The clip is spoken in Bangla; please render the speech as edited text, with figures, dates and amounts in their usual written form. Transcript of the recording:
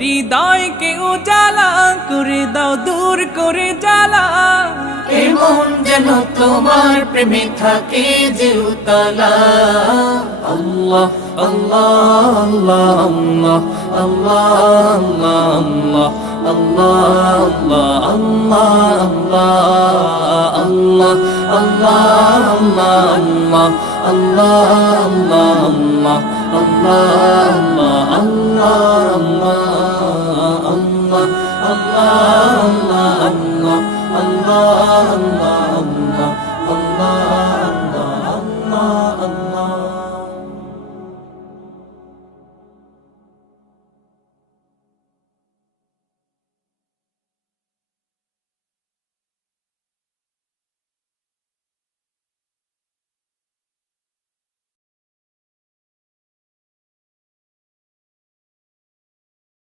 হৃদয়কে উজালা করে দাও, দূর করে জ্বালা। এমন যেন তোমার প্রেমে থাকে যে উতলা। আল্লাহ আল্লাহ আল্লাহ আল্লাহ আল্লাহ আল্লাহ আল্লাহ আল্লাহ আল্লাহ আল্লাহ আল্লাহ আল্লাহ আল্লাহ আল্লাহ আল্লাহ আল্লাহ আল্লাহ